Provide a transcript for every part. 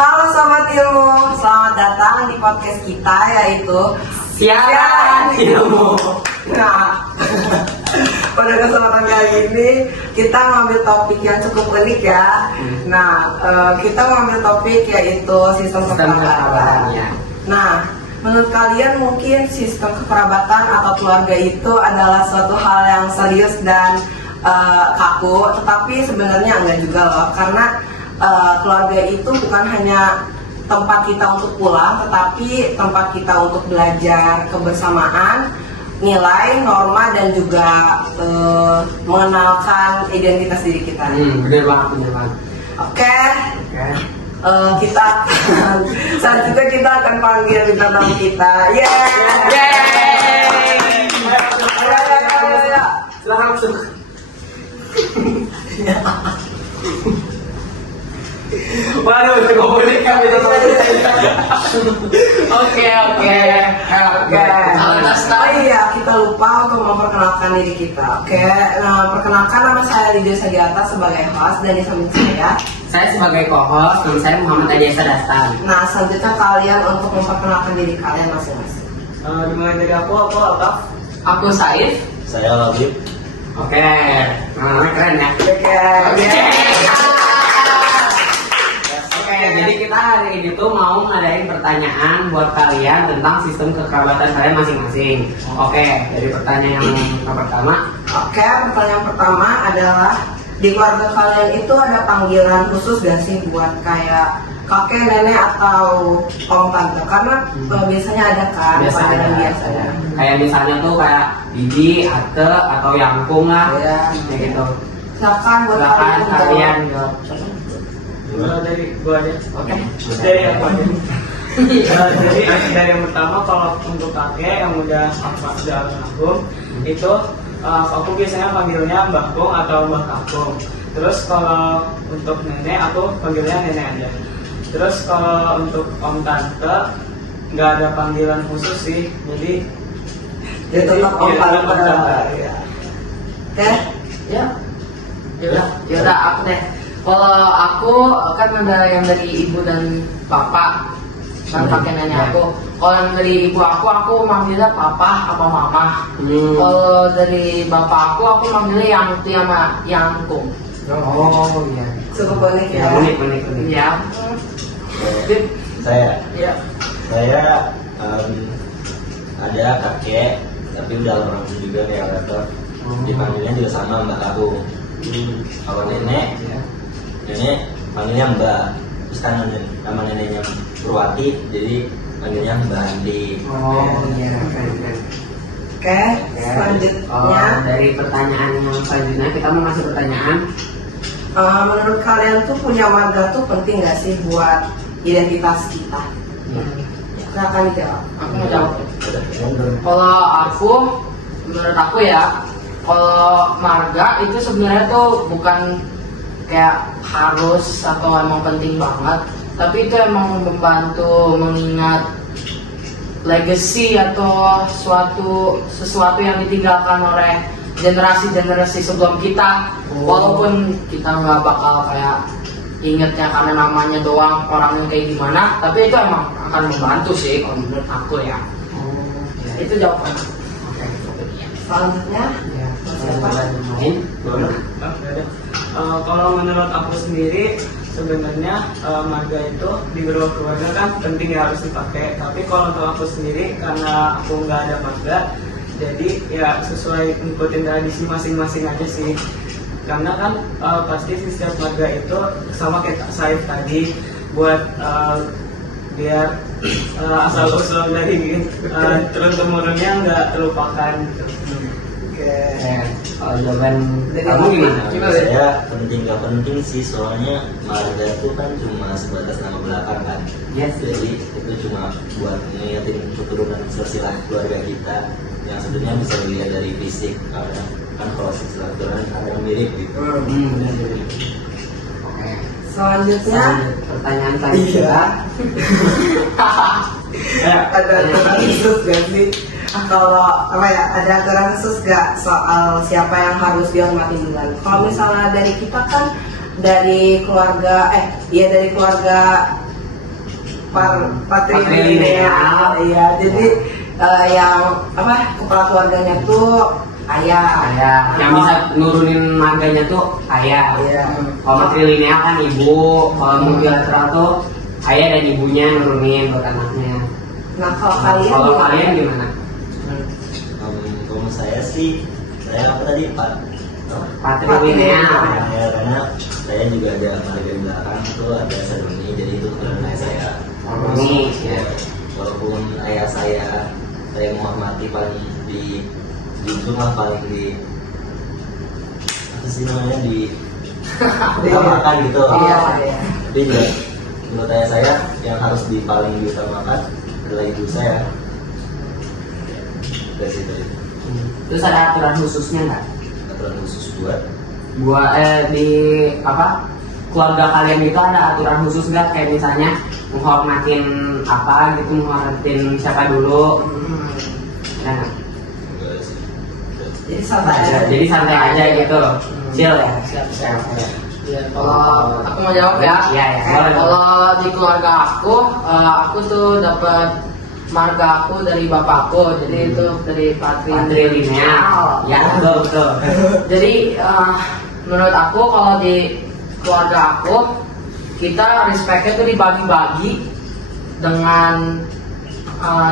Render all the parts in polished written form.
Halo Sobat Ilmu, selamat datang di podcast kita yaitu Siaran Ilmu. Nah, pada kesempatan kali ini kita ngambil topik yang cukup unik ya. Nah, kita ngambil topik yaitu sistem kekerabatan. Nah, menurut kalian mungkin sistem kekerabatan atau keluarga itu adalah suatu hal yang serius dan kaku, tetapi sebenarnya enggak juga loh, karena keluarga itu bukan hanya tempat kita untuk pulang, tetapi tempat kita untuk belajar kebersamaan, nilai, norma, dan juga mengenalkan identitas diri kita. Bener banget. Oke. Kita selanjutnya kita akan panggil bintang tamu kita. Silahkan masuk. Waduh, itu boleh kan bintang tamu kita. Oke. Oh iya, kita lupa untuk memperkenalkan diri kita. Oke, nah perkenalkan nama saya Lydia Sagiata sebagai host dan di samping Saya sebagai co-host, nama saya Muhammad Adiasa Dastan. Nah, selanjutnya kalian untuk memperkenalkan diri kalian masing-masing. Dimulai dari aku Aku Saif. Saya Labib. Oke, namanya keren ya. Oke, jadi kita hari ini tuh mau ngadain pertanyaan buat kalian tentang sistem kekerabatan kalian masing-masing. Oke, dari pertanyaan yang pertama. Oke, pertanyaan pertama adalah di keluarga kalian itu ada panggilan khusus gak sih buat kayak kakek, nenek, atau om tante? Karena biasanya ada kan panggilan biasanya. Kayak misalnya tuh kayak bibi, ate, atau yangkung lah, kayak gitu. Silakan buat Kalian jawab. Dari gua aja. Oke. Dari aku aja. Jadi dari yang pertama, kalau untuk kakek yang udah almarhum itu aku biasanya panggilnya Mbah Kung atau Mbah Kakung. Terus kalau untuk nenek aku panggilnya nenek aja. Terus kalau untuk om tante nggak ada panggilan khusus sih, jadi Dia tetap om tante. Oke. Yaudah aku deh. Kalau aku kan ada yang dari ibu dan bapak dan kakek nenek aku. Kalau yang dari ibu aku manggilnya papa apa mama. Kalau dari bapak aku manggilnya yang itu sama yangkung. Oh iya. Cukup unik ya. Unik. Ya. Saya Ya. ada kakek tapi udah almarhum juga nih Alberto. Dipanggilnya juga sama Mbak Kakung. Kalau nenek panggilnya Mbak. Terus kan nama neneknya Purwati, jadi panggilnya Mbak Andi. Oh iya. Oke, selanjutnya Dari pertanyaan yang selanjutnya kita mau masuk pertanyaan. menurut kalian tuh punya warga tuh penting gak sih buat identitas kita? Silakan dijawab. Aku mau jawab. Kalau menurut aku ya, kalau marga itu sebenarnya tuh bukan kayak harus atau emang penting banget, tapi itu emang membantu mengingat legacy atau sesuatu yang ditinggalkan oleh generasi sebelum kita. Walaupun kita nggak bakal kayak ingetnya karena namanya doang orangnya kayak gimana, tapi itu emang akan membantu sih kalau menurut aku ya. Itu jawaban. Oke. Selanjutnya, kalau menurut aku sendiri sebenarnya marga itu di beberapa keluarga kan penting ya, harus dipakai. Tapi kalau untuk aku sendiri karena aku nggak ada marga, jadi ya sesuai ngikutin tradisi masing-masing aja sih. Karena kan pasti di setiap marga itu sama kayak Kak Saif tadi buat biar asal usul dari turun temurunnya nggak terlupakan gitu. Kalau jawaban kamu gimana? Saya penting gak penting sih, soalnya marga itu kan cuma sebatas nama belakang kan. Yes. Jadi itu cuma buat mengingatin keturunan silsilah keluarga kita yang sebenarnya bisa dilihat dari fisik, karena kan kalau silsilah keturunan ada yang mirip gitu. Oke. selanjutnya Pertanyaan selanjutnya. ada aturan khusus gak sih? Kalau ada aturan khusus gak soal siapa yang harus dihormati duluan? Kalau misalnya dari kita kan dari keluarga patrilineal. Iya, jadi yang apa kepala keluarganya tuh ayah. Yang bisa nurunin marganya tuh ayah. Iya. Kalau matrilineal kan ibu, kalau multilateral tuh ayah dan ibunya nurunin buat anaknya. Nah kalau kalian Kalau gimana? kalian gimana? Kalau saya sih, saya apa tadi Patrilineal. Ya, karena saya juga ada marga di belakang itu ada seremoni, jadi itu karena saya Seremoni, ya. walaupun ayah saya menghormati paling di itu mah paling di apa sih namanya di utamakan gitu. Iya. Tapi juga menurut saya yang harus paling diutamakan adalah ibu saya. Dari situ. Terus ada aturan khususnya nggak? Aturan khusus Buat di apa keluarga kalian itu ada aturan khusus nggak? Kayak misalnya menghormatin apa gitu, menghormatin siapa dulu? Ada nggak? Jadi santai aja. Jadi santai aja gitu, chill ya. Siap. Ya, kalau aku mau jawab ya. Iya, ya. Boleh. Kalau di keluarga aku tuh dapat marga aku dari bapakku, jadi itu dari Patrilineal. Ya, betul. Jadi menurut aku kalau di keluarga aku kita respectnya tuh dibagi-bagi dengan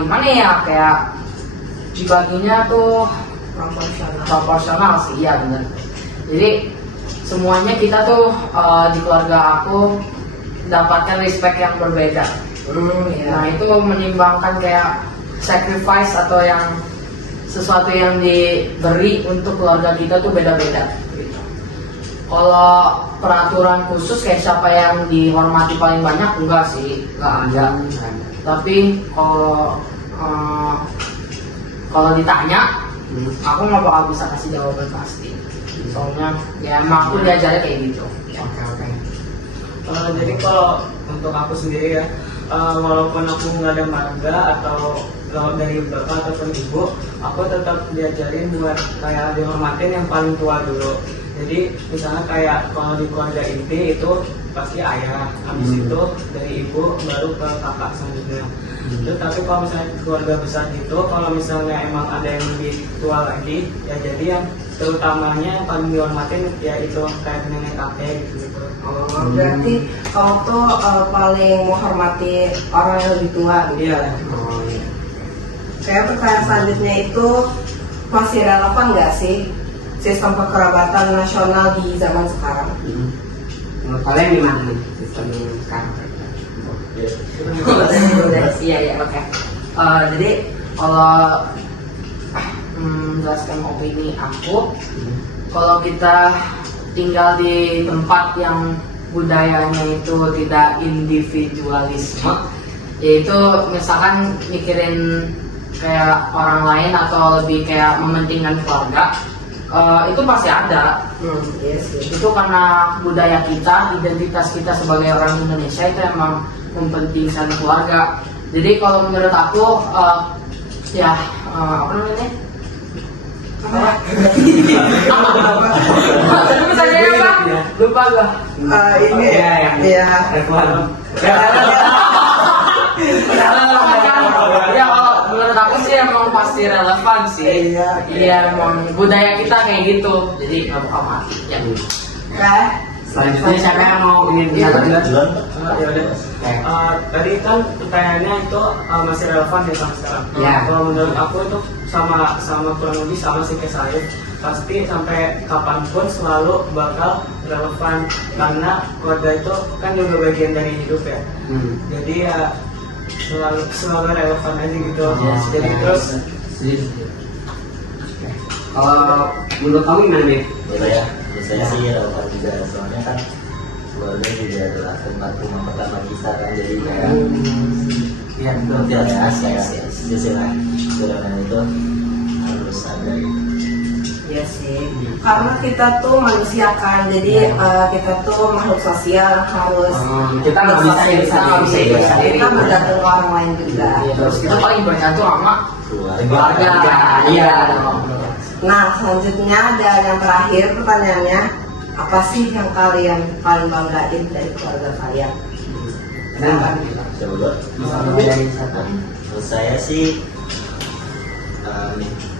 gimana ya, kayak dibaginya tuh proporsional sih, ya benar. Jadi semuanya kita tuh di keluarga aku dapatkan respect yang berbeda. Nah itu menimbangkan kayak sacrifice atau yang sesuatu yang diberi untuk keluarga kita tuh beda-beda gitu. Kalau peraturan khusus kayak siapa yang dihormati paling banyak, enggak sih, enggak ada. Tapi kalau ditanya, aku nggak bakal bisa kasih jawaban pasti. Soalnya ya emang aku diajarnya kayak gitu. Oke. Jadi kalau untuk aku sendiri ya, walaupun aku nggak ada marga atau dari bapak ataupun ibu, aku tetap diajarin buat kayak dihormatin yang paling tua dulu. Jadi misalnya kayak kalau di keluarga inti itu pasti ayah, habis itu dari ibu baru ke kakak selanjutnya. Terus tapi kalau misalnya keluarga besar gitu, kalau misalnya emang ada yang lebih tua lagi, ya jadi yang terutamanya yang paling dihormatin ya itu kayak nenek kakek gitu. Berarti kamu tuh paling menghormati orang yang lebih tua gitu. Iya. Kayak pertanyaan selanjutnya itu masih relevan nggak sih sistem kekerabatan nasional di zaman sekarang? Menurut kalian gimana nih sistem sekarang? Iya, oke. Jadi kalau menjelaskan opini aku, kalau kita tinggal di tempat yang budayanya itu tidak individualisme, yaitu misalkan mikirin kayak orang lain atau lebih kayak mementingkan keluarga, itu pasti ada. Yes. Itu karena budaya kita, identitas kita sebagai orang Indonesia itu emang mempentingkan keluarga. Jadi kalau menurut aku apa namanya? Tadi misalnya apa? Lupa gak? Ini ya. Ya kalau menurut aku sih emang pasti relevan sih. Iya emang budaya kita kayak gitu. Jadi nggak bakal mati. Ya. Selanjutnya siapa yang mau ini bicara dulu? Ya udah. Tadi kan pertanyaannya itu masih relevan ya sampai sekarang. Ya. Kalau menurut aku itu sama kurang lebih sama sih kayak saya. Pasti sampai kapanpun selalu bakal relevan karena keluarga itu kan juga bagian dari hidup ya. Jadi ya selalu relevan aja gitu. Jadi terus kalau menurut kamu gimana nih? Menurut saya sih relevan juga, soalnya kan keluarga juga adalah tempat rumah pertama kita kan, jadi kayak Iya betul. ya kayak silsilah keturunan itu harus ada gitu. Iya sih, karena kita tuh manusia kan, jadi kita tuh makhluk sosial, harus Kita nggak bisa hidup sendiri. kita bergantung ke orang lain juga. Terus kita paling bergantung sama Keluarga. Iya. Nah selanjutnya ada yang terakhir pertanyaannya, apa sih yang kalian paling banggain dari keluarga kalian? Kenapa? Coba. Mulai dari siapa? Menurut saya sih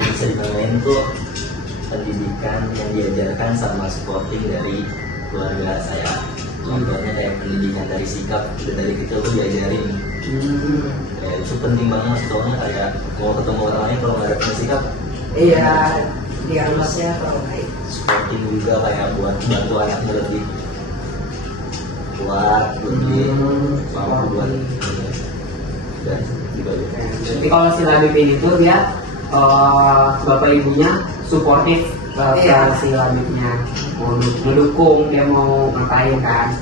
bisa dibanggain tuh pendidikan yang diajarkan sama supporting dari keluarga saya. Contohnya kayak pendidikan dari sikap, udah dari kecil tuh diajarin. Ya, itu penting banget soalnya kayak mau ketemu orang lain kalau nggak ada punya sikap. Iya, dia harusnya kalau baik. Supporting juga kayak buat bantu anaknya lebih kuat, lebih mampu buat dan juga. Jadi kalau si Labib ini tuh dia bapak ibunya suportif ke Iya. si Labibnya, mau mendukung dia mau ngapain kan.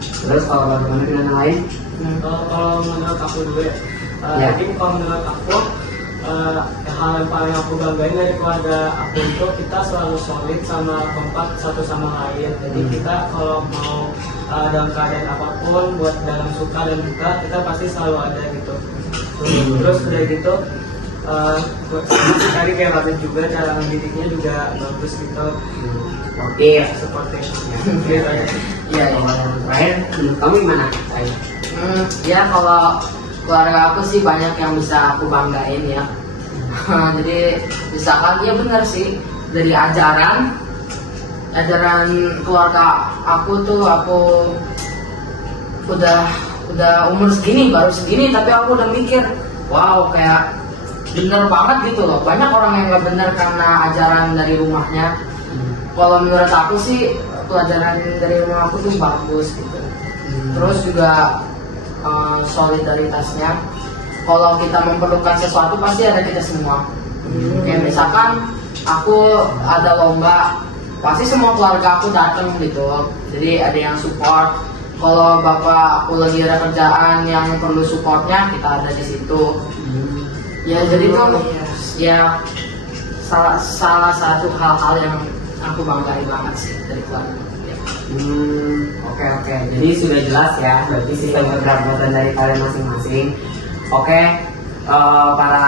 Terus kalau bagaimana dengan yang lain? Kalau menurut aku dulu ya, Ya. jadi kalau menurut aku hal yang paling aku banggain dari keluarga aku itu kita selalu solid sama kompak satu sama lain. Jadi kita kalau mau dalam keadaan apapun, buat dalam suka dan duka, kita pasti selalu ada gitu. Terus udah gitu, tadi kayak Labib juga cara mendidiknya juga bagus gitu, Oke. seperti Ya. Iya, Kalau iya. yang terakhir, kamu gimana? Saya. Ya kalau keluarga aku sih banyak yang bisa aku banggain ya. Jadi misalkan ya benar sih dari ajaran keluarga aku tuh aku udah umur segini baru segini tapi aku udah mikir wow kayak bener banget gitu loh. Banyak orang yang nggak bener karena ajaran dari rumahnya. Kalau menurut aku sih pelajaran dari rumah aku tuh bagus gitu. Terus juga solidaritasnya. Kalau kita memerlukan sesuatu pasti ada kita semua. Kayak misalkan aku ada lomba, pasti semua keluarga aku datang gitu. Jadi ada yang support. Kalau bapak aku lagi ada kerjaan yang perlu supportnya, kita ada di situ. Ya jadi tuh ya salah satu hal-hal yang aku banggain banget sih dari keluarga. Ya. Oke. Jadi sudah jelas ya, berarti sistem keberangkatan dari kalian masing-masing. Oke, para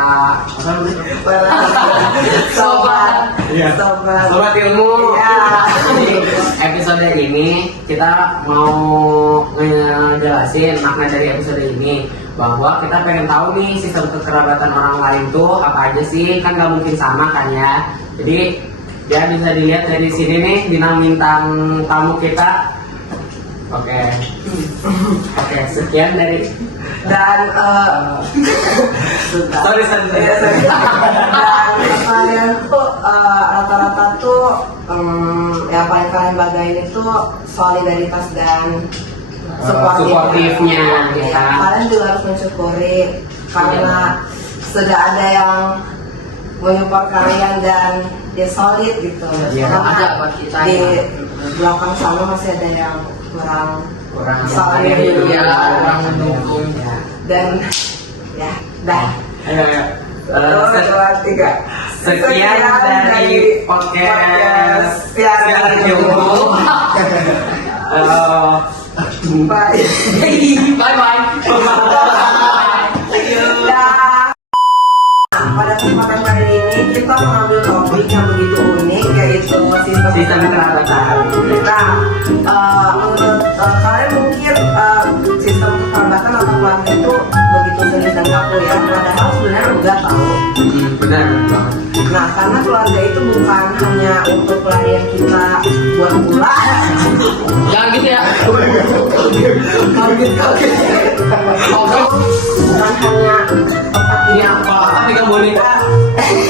apa namanya? Para sobat, Iya. Sobat ilmu. Iya. Jadi episode ini kita mau ngejelasin makna dari episode ini bahwa kita pengen tahu nih sistem kekerabatan orang lain tuh apa aja sih, kan gak mungkin sama kan ya. Jadi ya bisa dilihat dari sini nih bintang-bintang tamu kita. Oke, sekian dari Dan sorry. dan kalian tuh rata-rata tuh yang paling kalian banggain itu solidaritas dan Suportifnya, ya. Kalian juga harus mensyukuri karena sudah ada yang menyupport kalian dan dia solid gitu. Iya, Karena ada buat kita, di ya. belakang sana masih ada yang kurang solid ya, kurang mendukung. Ya. dan ya dah. Ayo. Satu, dua, tiga. Sekian dari podcast Siaran Ilmu. Bye. Bye. Dah. Pada kesempatan kali ini kita mengambil topik yang begitu unik yaitu Sistem kekerabatan. Nah, menurut kalian mungkin sistem kekerabatan atau keluarga itu begitu sulit dan kaku ya. Padahal sebenarnya udah tahu. Benar banget. Nah, karena keluarga itu bukan hanya untuk pelarian kita buat pulang. Jangan gitu ya. Kaget. Bukan hanya tempat Ini kita. apa? Tapi kamu boleh.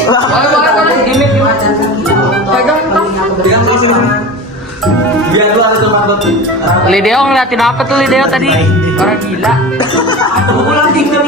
Boleh. Gimik. Mengajarkan kita untuk Pegang. Pegang terus ini. Biar lu ada tempat buat. Lideo ngeliatin apa tuh Lideo tadi? Orang gila. Aku pulang tinggal.